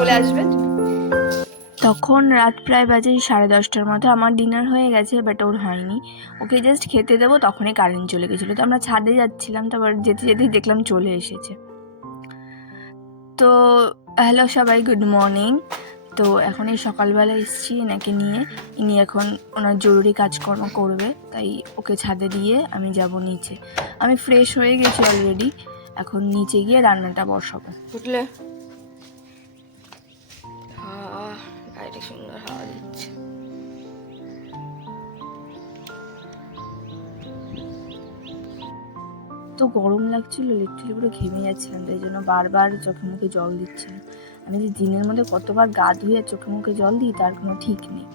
চলে আসবে। তখন রাত প্রায় বাজে 10:30টার মতো। আমার ডিনার হয়ে গেছে, বাট ওর হয়নি। ওকে জাস্ট খেতে দেবো, তখনই কারেন্ট চলে গেছিলো। তো আমরা ছাদে যাচ্ছিলাম, তারপর যেতে যেতেই দেখলাম চলে এসেছে। তো হ্যালো সবাই, গুড মর্নিং। তো এখন এই সকালবেলা এসেছি এনাকে নিয়ে। ইনি এখন ওনার জরুরি কাজকর্ম করবে, তাই ওকে ছাদে দিয়ে আমি যাব নিচে। আমি ফ্রেশ হয়ে গেছি অলরেডি, এখন নিচে গিয়ে রান্নাটা বসাবো। বুঝলে, বাইরে সুন্দর হাওয়া দিচ্ছে। তো গরম লাগছিল, লিটারালি পুরো ঘেমে যাচ্ছিলাম, তাই জন্য বারবার চোখে মুখে জল দিচ্ছিলাম। আমি যে দিনের মধ্যে কতবার গা ধুয়ে চোখে মুখে জল দিই তার কোনো ঠিক নেই।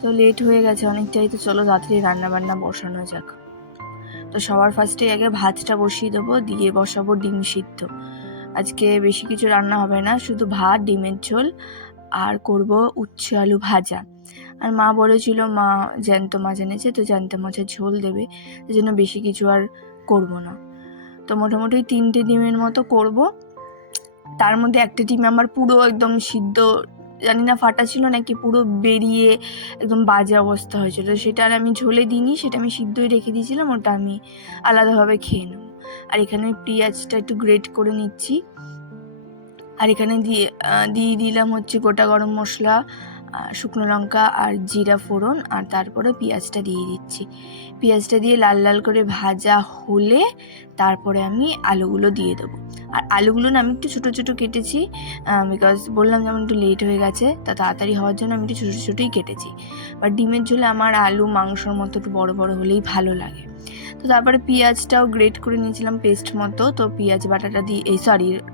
তো লেট হয়ে গেছে অনেকটাই, তো চলো তাড়াতাড়ি রান্না বান্না বসানো যাক। তো সবার ফার্স্টে আগে ভাতটা বসিয়ে দেবো, দিয়ে বসাবো ডিম সিদ্ধ। আজকে বেশি কিছু রান্না হবে না, শুধু ভাত, ডিমের ঝোল আর করব উচ্ছে আলু ভাজা। আর মা বলেছিল, মা জ্যান্ত মাছ এনেছে, তো জ্যান্ত মাছের ঝোল দেবে, এই জন্য বেশি কিছু আর করব না। তো মোটামুটি 3টে ডিমের মতো করব। তার মধ্যে একটা ডিম আমার পুরো একদম সিদ্ধ, জানি না ফাটা ছিল নাকি পুরো বেরিয়ে একদম বাজে অবস্থা হয়েছিল। সেটা আর আমি ঝোলে দিইনি, সেটা আমি সিদ্ধই রেখে দিয়েছিলাম, ওটা আমি আলাদাভাবে খেয়ে নেব। আর এখানে পেঁয়াজটা একটু গ্রেট করে নিচ্ছি। আর এখানে দিয়ে দিলাম হচ্ছে গোটা গরম মশলা, শুকনো লঙ্কা আর জিরা ফোড়ন, আর তারপরে পেঁয়াজটা দিয়ে দিচ্ছি। পেঁয়াজটা দিয়ে লাল লাল করে ভাজা হলে তারপরে আমি আলুগুলো দিয়ে দেবো। আর আলুগুলো না আমি একটু ছোটো ছোটো কেটেছি, বিকজ বললাম যেমন একটু লেট হয়ে গেছে, তা তাড়াতাড়ি হওয়ার জন্য আমি একটু ছোটো ছোটোই কেটেছি। আর ডিমের ঝোলে আমার আলু মাংসর মতো একটু বড়ো বড়ো হলেই ভালো লাগে। তো তারপরে পেঁয়াজটাও গ্রেট করে নিয়েছিলাম পেস্ট মতো, তো পেঁয়াজ বাটাটা দিয়ে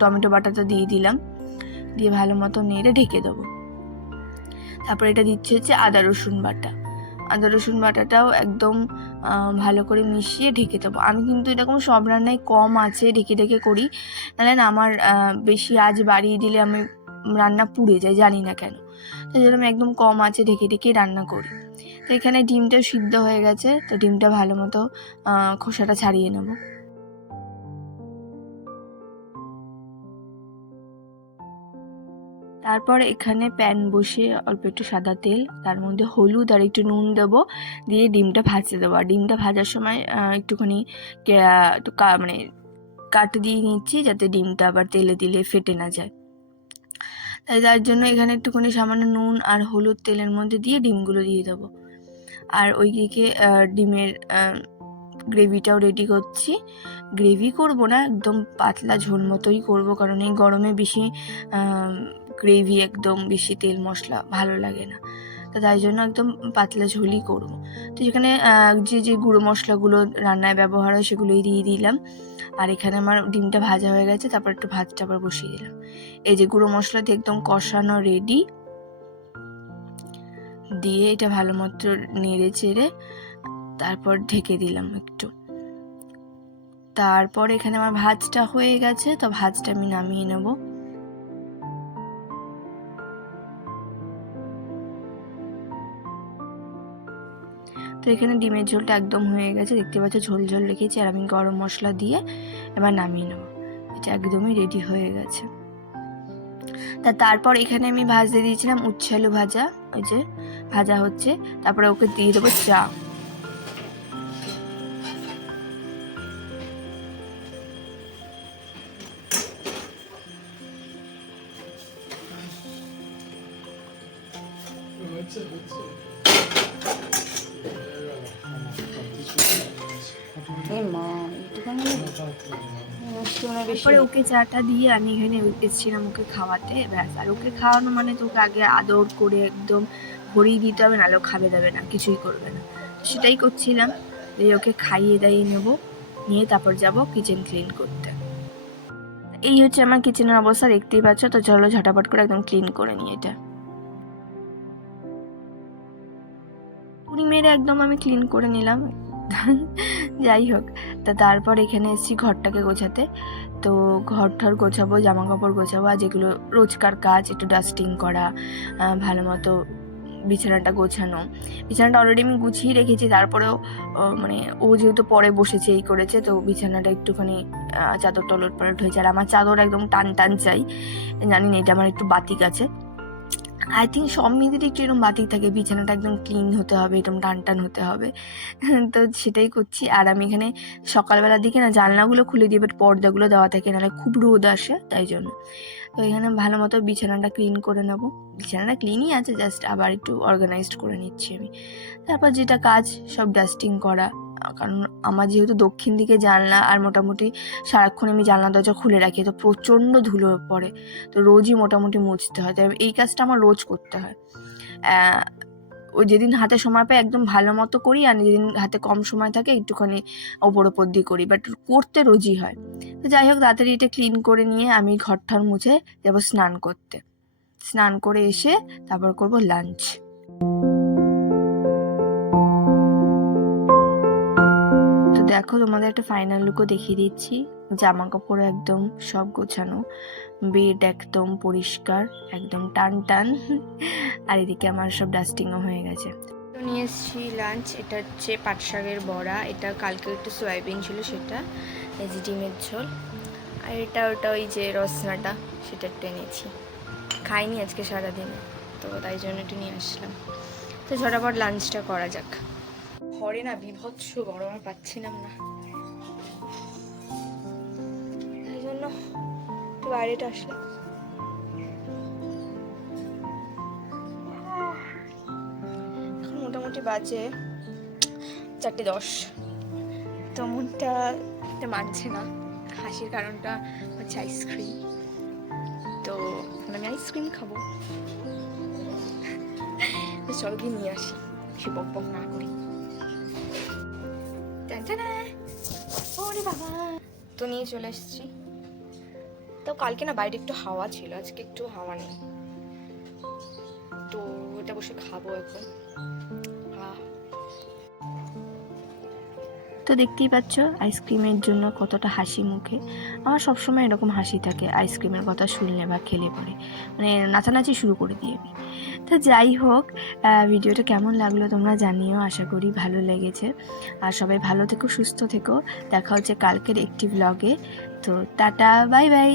টমেটো বাটাটা দিয়ে দিলাম, দিয়ে ভালো মতো নেড়ে ঢেকে দেবো। তারপরে এটা দিচ্ছে হচ্ছে আদা রসুন বাটাটাও একদম ভালো করে মিশিয়ে ঢেকে দেবো। আমি কিন্তু এরকম সব রান্নায় কম আছে ঢেকে ঢেকে করি, নাহলে না আমার বেশি আঁচ বাড়িয়ে দিলে আমি রান্না পুড়ে যায়, জানি না কেন। সেই জন্য আমি একদম কম আছে ঢেকে ঢেকে রান্না করি। তো এখানে ডিমটা সিদ্ধ হয়ে গেছে, তো ডিমটা ভালো মতো খোসাটা ছাড়িয়ে নেবো। তারপর এখানে প্যান বসিয়ে অল্প একটু সাদা তেল, তার মধ্যে হলুদ আর একটু নুন দেবো, দিয়ে ডিমটা ভাজতে দেবো। আর ডিমটা ভাজার সময় একটুখানি মানে কাট দিয়ে নিচ্ছি, যাতে ডিমটা আবার তেলে দিলে ফেটে না যায়। তাই তার জন্য এখানে একটুখানি সামান্য নুন আর হলুদ তেলের মধ্যে দিয়ে ডিমগুলো দিয়ে দেবো। আর ওইদিকে ডিমের গ্রেভিটাও রেডি করছি। গ্রেভি করব না, একদম পাতলা ঝোল মতোই করব, কারণ এই গরমে বেশি গ্রেভি একদম বেশি তেল মশলা ভালো লাগে না, তো তাই জন্য একদম পাতলা ঝোলই করব। তো সেখানে যে গুঁড়ো মশলাগুলো রান্নায় ব্যবহার হয় সেগুলোই দিয়ে দিলাম। আর এখানে আমার ডিমটা ভাজা হয়ে গেছে, তারপর একটু ভাতটা আবার বসিয়ে দিলাম। এই যে গুঁড়ো মশলা দিয়ে একদম কষানো রেডি, দিয়ে এটা ভালো মতো নেড়ে চেড়ে তারপর ঢেকে দিলাম একটু। তারপর এখানে আমার ভাজটা হয়ে গেছে, তো ভাজটা আমি নামিয়ে নেব। তো এখানে ডিমের ঝোলটা একদম হয়ে গেছে, দেখতে পাচ্ছ ঝোল ঝোল রেখেছি। আর আমি গরম মশলা দিয়ে এবার নামিয়ে নেব। এটা একদমই রেডি হয়ে গেছে। তারপর এখানে আমি ভাজতে দিয়েছিলাম উচ্ছে আলু ভাজা, ওই যে ভাজা হচ্ছে। তারপরে ওকে দিয়ে দেবো চা। তারপরে ওকে চাটা দিয়ে আমি এখানে এসেছিলাম ওকে খাওয়াতে, ব্যাস। আর ওকে খাওয়ানো মানে তো ওকে আগে আদর করে একদম ভরিয়ে দিতে হবে, নাহলে খাবে দাবে না, কিছুই করবে না। সেটাই করছিলাম, যে ওকে খাইয়ে দাইয়ে নেবো, নিয়ে তারপর যাব কিচেন ক্লিন করতে। এই হচ্ছে আমার কিচেনের অবস্থা, দেখতেই পাচ্ছ। তো চলো ঝটাপট করে একদম ক্লিন করে নিই এটা। পুরি মেরে একদম আমি ক্লিন করে নিলাম। যাই হোক, তারপর এখানে এসেছি ঘরটাকে গোছাতে। তো ঘর ঠর গোছাবো, জামা কাপড় গোছাবো, আর যেগুলো রোজকার কাজ, একটু ডাস্টিং করা, ভালো মতো বিছানাটা গোছানো। বিছানাটা অলরেডি আমি গুছিয়ে রেখেছি, তারপরেও মানে ও যেহেতু পরে বসেছে এই করেছে, তো বিছানাটা একটুখানি চাদরটা ওলট পালট হয়েছে। আর আমার চাদর একদম টান টান চাই, জানি না এটা আমার একটু বাতিক আছে। আই থিঙ্ক সব মেয়েদের একটু এরকম বাতিক থাকে, বিছানাটা একদম ক্লিন হতে হবে, এরকম টান টান হতে হবে। তো সেটাই করছি। আর আমি এখানে সকালবেলার দিকে না জানলাগুলো খুলে দিই, বাট পর্দাগুলো দেওয়া থাকে, নাহলে খুব রোদ আসে, তাই জন্য। তো এখানে ভালো মতো বিছানাটা ক্লিন করে নেবো। বিছানাটা ক্লিনই আছে, জাস্ট আবার একটু অর্গানাইজড করে নিচ্ছি আমি। তারপর যেটা কাজ, সব ডাস্টিং করা। কারণ আমার যেহেতু দক্ষিণ দিকে জানলা, আর মোটামুটি সারাক্ষণ আমি জানলা দরজা খুলে রাখি, তো প্রচণ্ড ধুলো পড়ে, তো রোজই মোটামুটি মুছতে হয়। তাই এই কাজটা আমার রোজ করতে হয়। ওই যেদিন হাতে সময় পাই একদম ভালো মতো করি, আর যেদিন হাতে কম সময় থাকে একটুখানি ওপর দিয়ে করি, বাট করতে রোজই হয়। তো যাই হোক, তাড়াতাড়ি এটা ক্লিন করে নিয়ে আমি ঘর ঠর মুছে যাবো স্নান করতে। স্নান করে এসে তারপর করব লাঞ্চ। তো দেখো, তোমাদের একটা ফাইনাল লুকও দেখিয়ে দিচ্ছি। জামা কাপড় একদম সব গোছানো, বেড একদম পরিষ্কার, একদম টান টান, আর এদিকে আমার সব ডাস্টিংও হয়ে গেছে। তো নিয়ে এসেছি লাঞ্চ। এটা হচ্ছে পাট শাকের বড়া, এটা কালকে একটু সয়াবিন ছিল সেটা, এই যে ডিমের ঝোল, আর এটা ওটা ওই যে রসনাটা, সেটা একটু এনেছি। খাইনি আজকে সারাদিনে, তো তাই জন্য একটু নিয়ে আসলাম। তো ঝটাপট লাঞ্চটা করা যাক। ঘরে না বিভৎস গরম, আর পাচ্ছিলাম না, তাই জন্য একটু বাইরেটা আসলাম। এখন মোটামুটি বাজে 4:10। তো মনটা মানছে না, হাসির কারণটা হচ্ছে আইসক্রিম। তো আমি আইসক্রিম খাবো, তো চল গিয়ে নিয়ে আসি, সে বক বক না করি। ওরে বাবা, তো নিয়ে চলে এসেছি। তো কালকে না বাইরে একটু হাওয়া ছিল, আজকে একটু হাওয়া নেই, তো এটা বসে খাবো এখন। তো দেখতেই পাচ্ছ আইসক্রিমের জন্য কতটা হাসি মুখে। আমার সবসময় এরকম হাসি থাকে আইসক্রিমের কথা শুনলে বা খেলে পরে, মানে নাচানাচি শুরু করে দিই আমি। তো যাই হোক, ভিডিওটা কেমন লাগলো তোমরা জানিও, আশা করি ভালো লেগেছে। আর সবাই ভালো থেকো, সুস্থ থেকো। দেখা হচ্ছে কালকের একটি ব্লগে। তো টাটা, বাই বাই।